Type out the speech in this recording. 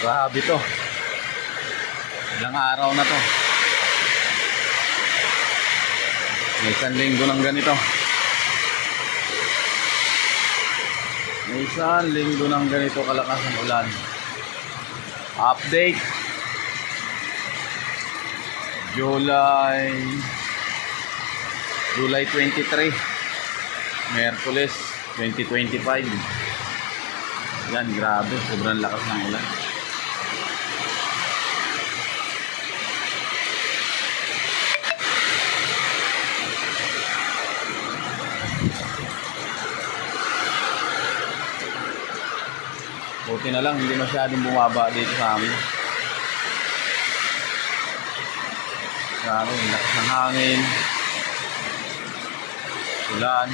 Grabe to. Ilang araw na to. May isang linggo ng ganito. May isang linggo ng ganito kalakas ang ulan. Update. July 23, Miyerkules 2025. Yan, grabe, sobrang lakas ng ulan. Buti na lang hindi masyadong bumaba dito sa amin. Grabe, lakas ng hangin, ulan.